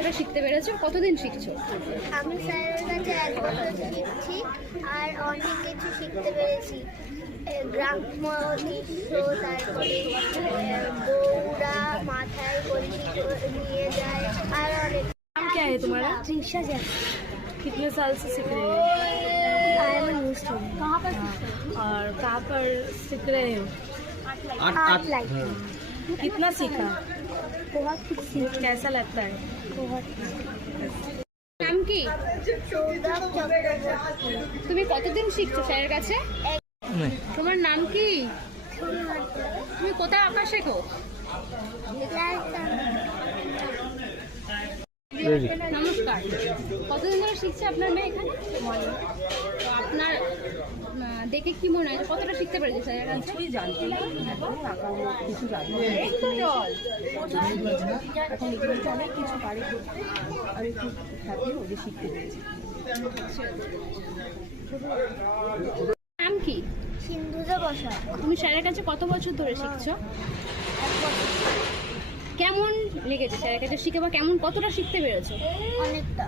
কতটা শিখতে পেরেছো? কতদিন শিখছো? আমি স্যারের কাছে 1 বছর শিখছি আর অনেক কিছু শিখতে পেরেছি। গ্রাম্য দৃশ্য, তারপরে বউরা মাথায় কলসি নিয়ে যায় আর অনেক। नाम क्या है तुम्हारा? তৃষা যায়। कितने साल से सीख रहे हो? I am new student. कहाँ पर और कहाँ पर सीख रहे हो? Art life. कितना सीखा? बहुत कुछ सीख। कैसा लगता है? बहुत নাম কি? সৌরভ চক্রবর্তী। তুমি কতদিন শিখছো স্যারের কাছে? তোমার নাম কি? তুমি কোথায় আঁকা শেখো? নমস্কার। কতদিন ধরে শিখছে আপনার মেয়ে এখানে? তো আপনার দেখে কি মনে হয় কতটা শিখতে পেরেছে স্যারের কাছে? কিছুই জানতে না, এখন আঁকার কিছু জানতে না। এখন এগুলো অনেক কিছু পারে আর একটু হ্যাপি ওদের শিখতে পেরেছি। নাম কি? সিন্ধুজা বসা। তুমি স্যারের কাছে কত বছর ধরে শিখছো? কেমন লেগেছে স্যারের কাছে শিখে, বা কেমন কতটা শিখতে পেরেছো? অনেকটা।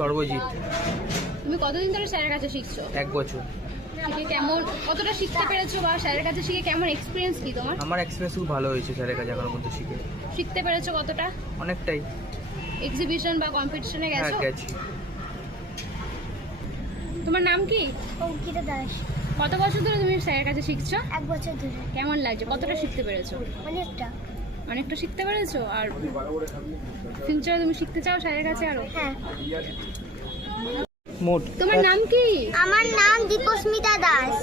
সর্বজিৎ। তুমি কতদিন ধরে স্যারের কাছে শিখছো? 1 বছর। শিখে কেমন কতটা শিখতে পেরেছো, বা স্যারের কাছে শিখে কেমন এক্সপিরিয়েন্স কি তোমার? আমার এক্সপিরিয়েন্স খুব ভালো হয়েছে স্যারের কাছে এখনো পর্যন্ত শিখে। শিখতে পেরেছো কতটা? অনেকটাই। এক্সিবিশন বা কম্পিটিশনে হ্যাঁ, গেছো? গেছি। তোমার নাম কি? অঙ্কিতা দাস। কত বছর ধরে তুমি স্যারের কাছে শিখছো? 1 বছর ধরে। কেমন লাগছে? কতটা শিখতে পেরেছো? অনেকটা। অনেকটা শিখতে পেরেছো। আর ফিউচারে তুমি শিখতে চাও স্যারের কাছে আরো? হ্যাঁ। মোট তোমার নাম কি? আমার নাম দীপস্মিতা দাস।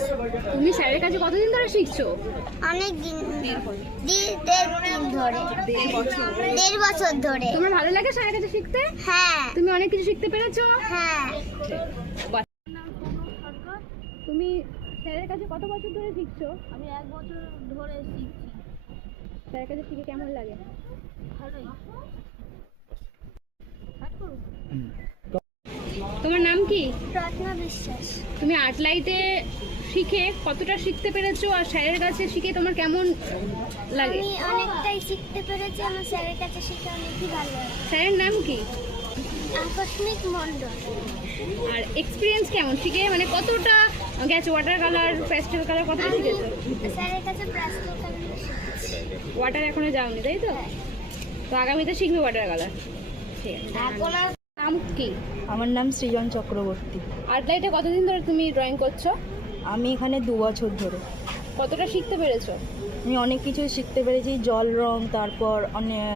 তুমি স্যারের কাছে কতদিন ধরে শিখছো? অনেক দিন দিন ধরে। 1.5 বছর ধরে। তোমার ভালো লাগে স্যারের কাছে শিখতে? হ্যাঁ। তুমি অনেক কিছু শিখতে পেরেছো? হ্যাঁ। তুমি স্যারের কাছে কত বছর ধরে শিখছো? আমি 1 বছর ধরে শিখছি। স্যারের কাছে শিখে কেমন লাগে? ভালোই। তোমার নাম কি? প্রার্থনা বিশ্বাস। তুমি আর্ট লাইটে শিখে কতটা শিখতে পেরেছো, আর স্যারের কাছে শিখে তোমার কেমন লাগে? আমি অনেকটাই শিখতে পেরেছি। আমার স্যারের কাছে শিখে অনেকই ভালো লাগে। স্যারের নাম কি? আকস্মিক মণ্ডল। আর এক্সপিরিয়েন্স কেমন শিখে, মানে কতটা গেছো? ওয়াটার কালার, প্যাস্টেল কালার কতটা শিখেছো? স্যারের কাছে প্রাস্তুত শিখেছি। ওয়াটার এখনো যাওনি তাই তো? তো আগামীতে শিখবে ওয়াটার কালার। ঠিক আছে। এখন আর নাম কি? আমার নাম সৃজন চক্রবর্তী। আর্ট লাইটে কতদিন ধরে তুমি ড্রয়িং করছো? আমি এখানে 2 বছর ধরে। কতটা শিখতে পেরেছো? আমি অনেক কিছু শিখতে পেরেছি, জল রং, তারপর অনেক